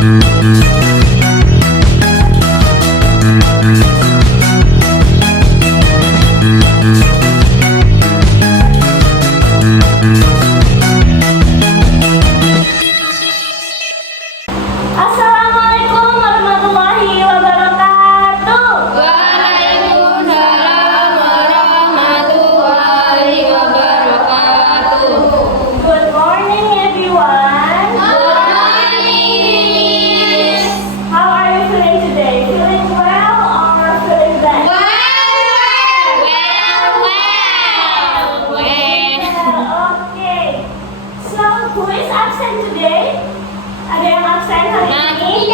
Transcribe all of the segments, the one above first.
Assalamualaikum warahmatullahi wabarakatuh. Waalaikumsalam warahmatullahi wabarakatuh. Good morning everyone. Good morning. How are you feeling today? Feeling well or feeling bad? Okay. So who is absent today? Ada yang absen hari ini?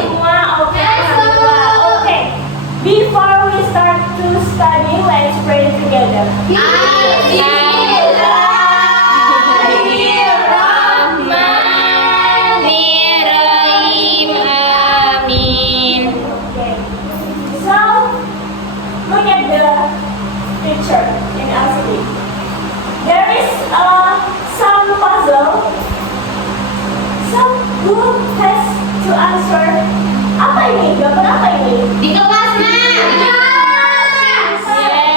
Semua oke. Alhamdulillah. Okay. Before we start to study, let's pray together. Bismillahirrahmanirrahim. Amin. Okay. So, look at the picture in LCD. There is some puzzle. So, who has to answer? Apa ini? Gambar apa ini? Di kelas, Ma.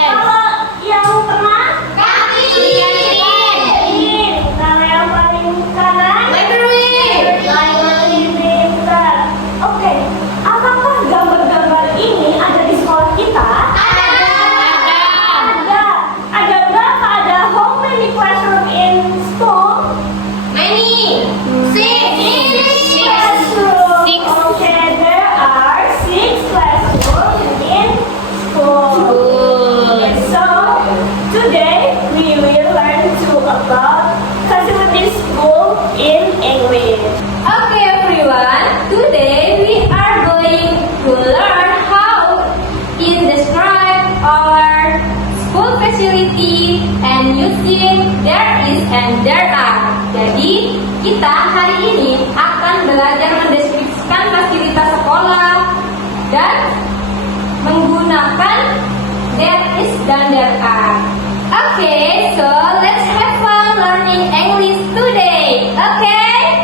Kalau yang tengah, Kantin. kalau yang paling kanan, Library. pintar. Oke, apakah gambar-gambar ini ada di sekolah kita? Ada. Ada berapa? Ada how many classroom in school? Classroom. Six. Okay, there are 6 classrooms in school. And so today we will learn about facility school in English. Okay, everyone. Today we are going to learn how to describe our school facility and using there is and there are. Jadi, kita hari ini akan belajar mendeskripsikan fasilitas sekolah dan menggunakan there is dan there are. Okay, so let's have fun learning English today. Okay?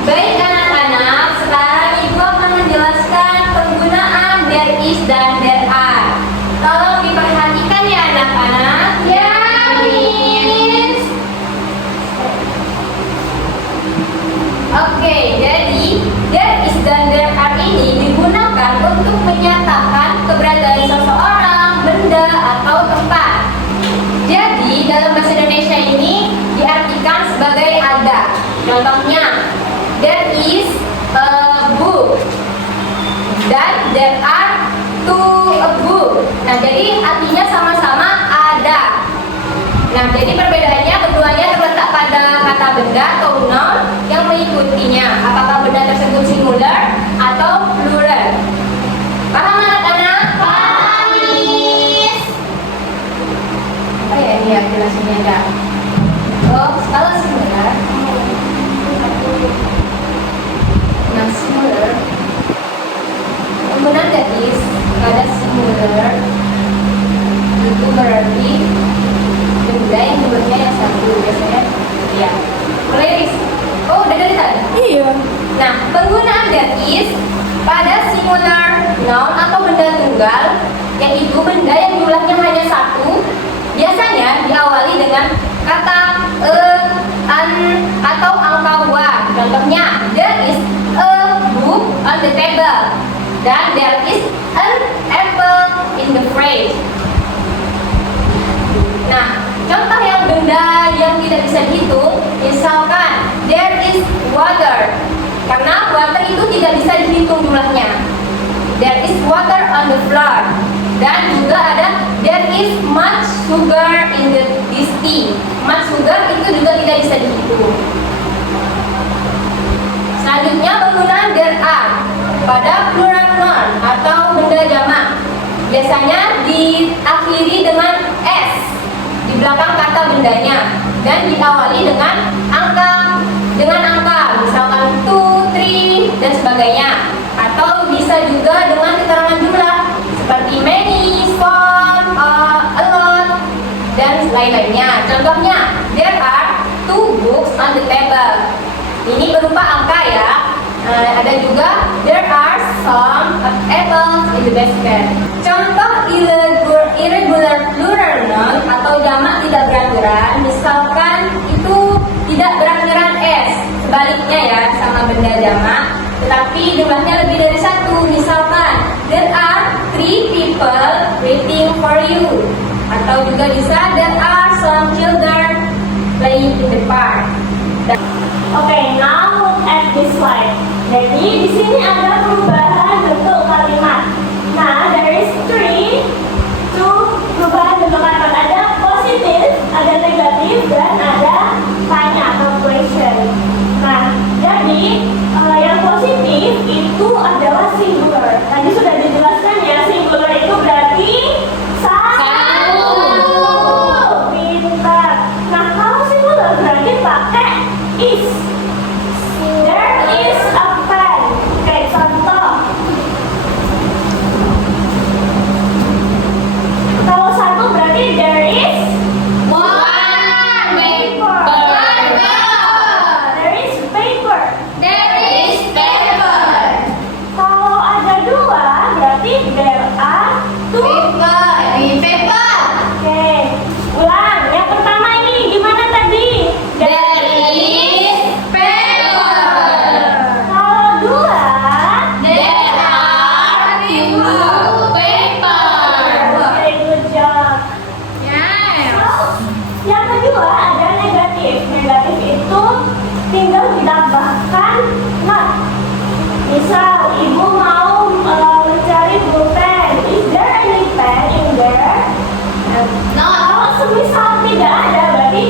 Baik anak-anak, sekarang Ibu akan menjelaskan penggunaan there is dan there are. Tolong diperhatikan ya anak-anak. Ya, Miss. Oke, jadi there is dan there are ini digunakan untuk menyatakan keberadaan seseorang, benda, atau tempat. Jadi, dalam bahasa Indonesia ini diartikan sebagai ada. Contohnya, there is a book dan there are two a book. Nah, jadi artinya sama-sama ada. Nah, jadi perbedaannya keduanya terletak pada kata benda atau noun yang mengikutinya. Apakah benda tersebut singular atau plural? Paham anak-anak? Paham, Miss. Oh ya, ini ya jelasinnya ada. Oh, kalau singular. Nah, singular. Penggunaan that is pada singular itu berarti benda yang jumlahnya yang satu biasanya. Iya. Mulai, Riz. Oh, udah dari tadi? Iya. Nah, penggunaan that is pada singular noun atau benda tunggal, yaitu benda yang jumlahnya hanya satu, biasanya diawali dengan kata an atau angka 1. Contohnya, there is a book on the table dan there is an apple in the fridge. Nah, contoh yang benda yang tidak bisa dihitung, misalkan there is water. Karena water itu tidak bisa dihitung jumlahnya. There is water on the floor. Dan juga ada there is much sugar in this tea. Much sugar itu juga tidak bisa dihitung. Selanjutnya penggunaan there are pada plural noun atau benda jamak. Biasanya diakhiri dengan s di belakang kata bendanya dan diawali dengan angka, misalkan 2, 3 dan sebagainya, atau bisa juga dengan keterangan jumlah seperti many, some, a lot dan lain-lainnya. Contohnya, there are 2 books on the table. the best friend. Contoh irregular plural noun atau jamak tidak beraturan, misalkan itu tidak beraturan s, sebaliknya ya sama benda jamak, tetapi jumlahnya lebih dari satu. Misalkan there are 3 people waiting for you, atau juga bisa there are some children playing in the park. Okay, now look at this slide. Jadi di sini ada perubahan bentuk kalimat. Nah, there is perubahan bentuk kalimat. Ada positif, ada negatif, dan ada tanya atau question. Nah, jadi yang positif itu adalah singular. Tadi sudah dijelaskan ya, singular itu berarti satu. Pintar. Nah, kalau singular berarti pakai is. There is a pen. Oke, contoh. Kalau satu berarti there is One paper. There is paper. There is paper. Kalau ada dua berarti there are two. Paper. Oke, ulang. Yang pertama ini gimana tadi? There is paper. Kalau dua, There are two paper. very good job. Yes. So, yang kedua ada negatif. Negatif itu tinggal ditambahkan not. Misal, ibu mau mencari pulpen. Is there any pen in there? Kalau semisal tidak ada, berarti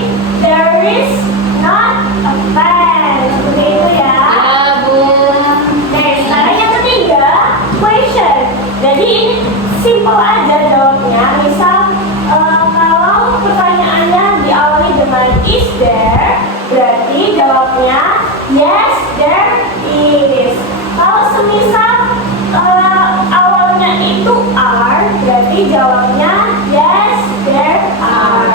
there is not a pen. Seperti itu ya. Bu. Oke, sekarang yang ketiga, question. Jadi ini simple aja jawabnya. Misal kalau pertanyaannya diawali dengan is there, berarti jawabnya yes there is. Kalau semisal awalnya itu are, berarti jawabnya yes there are.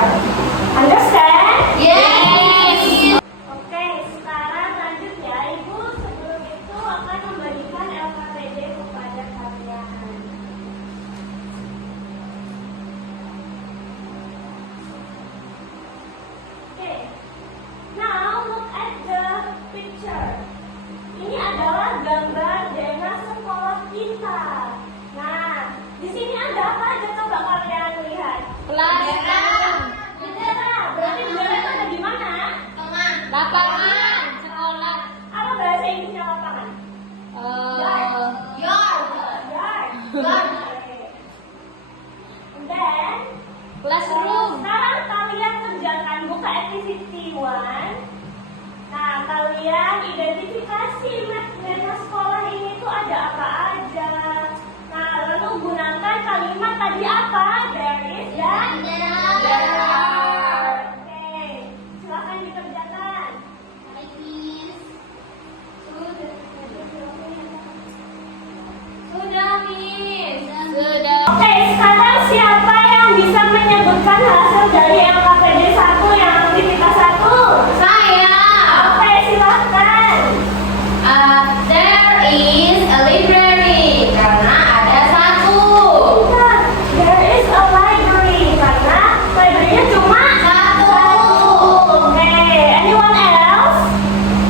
Understand? Yes. Oke, sekarang lanjut ya. Ibu sebelum itu akan memberikan LKPD kepada kalian. Oke, now look at the picture. Ini adalah gambar Dena sekolah kita. Nah, di sini ada apa aja coba kalian lihat? Kelas Bendera. Berarti bendera itu ada di mana? lapangan sekolah. Apa bahasa Inggrisnya lapangan? Yard. Yard. Oke. And then, Classroom. sekarang kalian kerjakan buka activity 1. Nah, kalian identifikasi map sekolah ini tuh ada apa aja. Nah, lalu gunakan kalimat tadi apa? There is dan there are. Oke, silakan dikerjakan. Sudah, Miss. Sudah. Oke, sekarang siapa yang bisa menyebutkan hasil dari LKPD 1 yang aktivitas 1? Saya. Oke, silakan. There is a library karena ada satu. Ingat, there is a library karena library-nya cuma Satu. Oke, anyone else?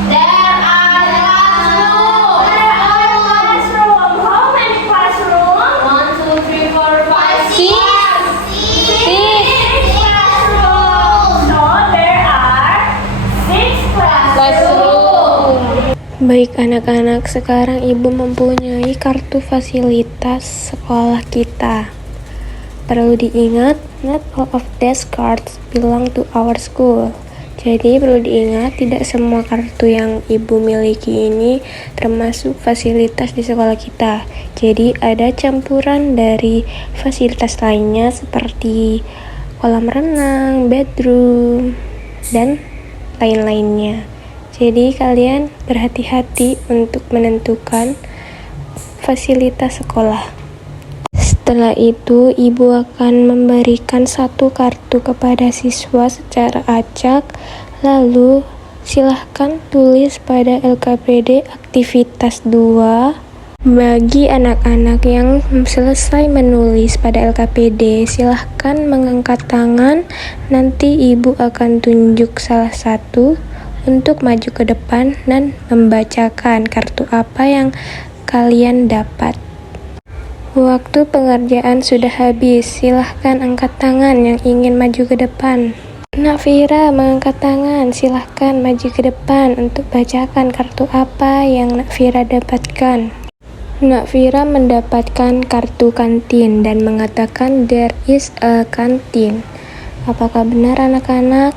There are classroom. There are classroom. How many classroom? 1, 2, 3, 4, 5, 6. Six classroom. So there are 6 classroom. Baik anak-anak, sekarang ibu mempunyai kartu fasilitas sekolah kita. Perlu diingat, not all of these cards belong to our school. Jadi perlu diingat, tidak semua kartu yang ibu miliki ini termasuk fasilitas di sekolah kita. Jadi ada campuran dari fasilitas lainnya seperti kolam renang, bedroom, dan lain-lainnya. Jadi kalian berhati-hati untuk menentukan fasilitas sekolah. Setelah itu, ibu akan memberikan satu kartu kepada siswa secara acak, lalu silahkan tulis pada LKPD aktivitas 2 Bagi anak-anak yang selesai menulis pada LKPD, silahkan mengangkat tangan. Nanti ibu akan tunjuk salah satu untuk maju ke depan dan membacakan kartu apa yang kalian dapat. Waktu pengerjaan sudah habis. Silahkan angkat tangan yang ingin maju ke depan. Nak Vira mengangkat tangan. Silahkan maju ke depan untuk bacakan kartu apa yang Nak Vira dapatkan. Nak Vira mendapatkan kartu kantin dan mengatakan there is a canteen. Apakah benar anak-anak?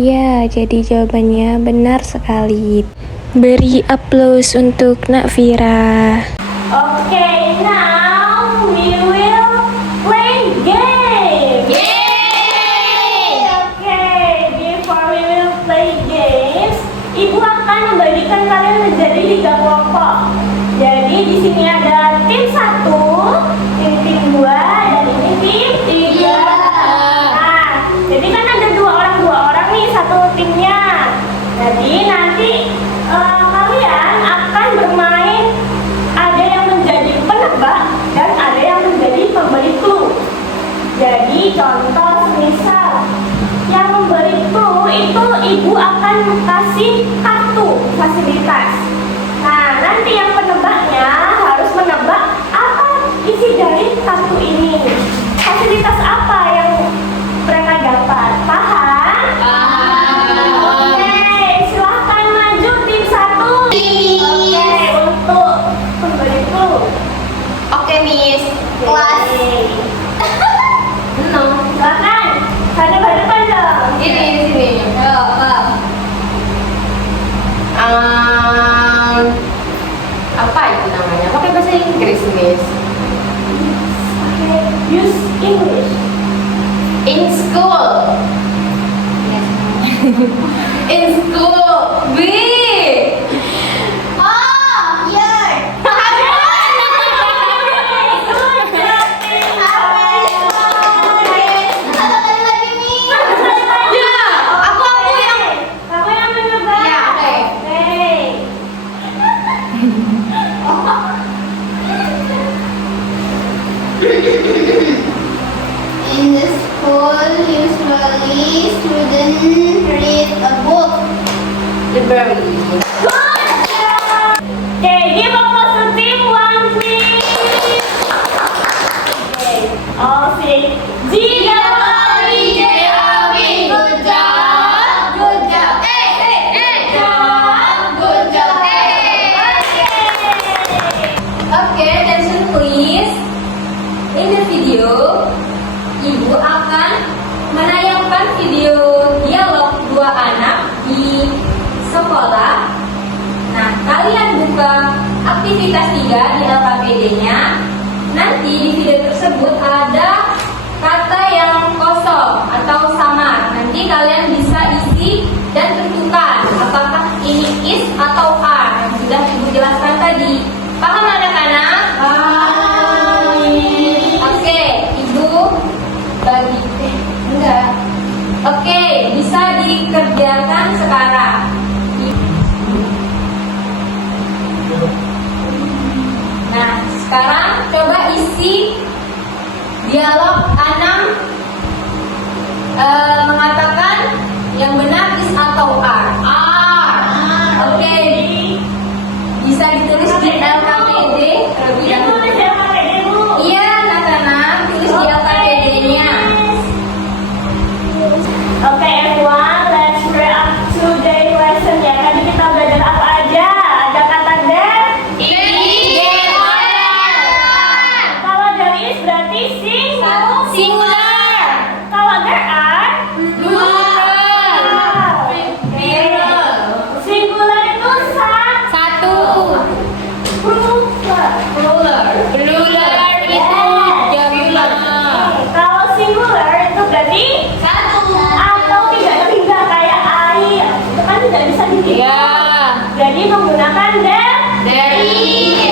Ya, jadi jawabannya benar sekali. Beri aplaus untuk Nak Vira. Okay, now we will play game. Yeay! Okay, before we will play games, ibu akan membagikan kalian menjadi 3 kelompok. Jadi di sini ada tim 1, tim 2, dan ini tim 3. Nah, jadi kan ada dua orang nih satu timnya. Jadi nanti kalian akan bermain. Ada yang menjadi penebak dan ada yang menjadi pemberi clue. Jadi contoh misal yang memberi clue itu ibu akan kasih kartu fasilitas. Nah, nanti yang penebaknya harus menebak apa isi dari kartu ini. Fasilitas apa yang mereka dapat? Paham? Oke, silahkan maju tim 1. Oke, untuk pemberi clue. Oke, Miss. Kelas 6. Silahkan, ada depan dong. Ini di sini. Apa itu namanya? Pakai bahasa Inggris, Miss. Use English. In school. In school. B. Oh, here. Aku yang menebak. Ya, oke. In the school, usually students read a book. Library. Okay, give applause to team 1, please. Okay, all say G-W-A-V. Good job. Good job. Good job. Okay, attention please. In the video, ibu akan menayangkan video dialog dua anak di sekolah. Nah, kalian buka aktivitas 3 di LKPD-nya. Nanti di video tersebut ada kata yang kosong atau samar. Nanti kalian bisa isi dan tentukan apakah ini is atau are yang sudah ibu jelaskan tadi. Paham anak-anak? Oke, ibu bagi enggak. Oke, bisa dikerjakan sekarang. Nah, sekarang coba isi dialog Anam mengatakan yang benar is atau are. Oke, bisa ditulis di LKPD terlebih Yang dahulu. mana siapa dulu? Iya, anak-anak, tulis di LKPD-nya. Oke, everyone, let's wrap up today's lesson ya. Tadi kita belajar apa aja? Ada kata there. Kalau there is berarti Singular. Kalau there are singular itu Satu. plural. Plural itu Yes. jumlah. Kalau singular itu berarti Satu. atau tidak kayak air. Itu kan tidak bisa dihitung. Iya. Jadi menggunakan there. Dari.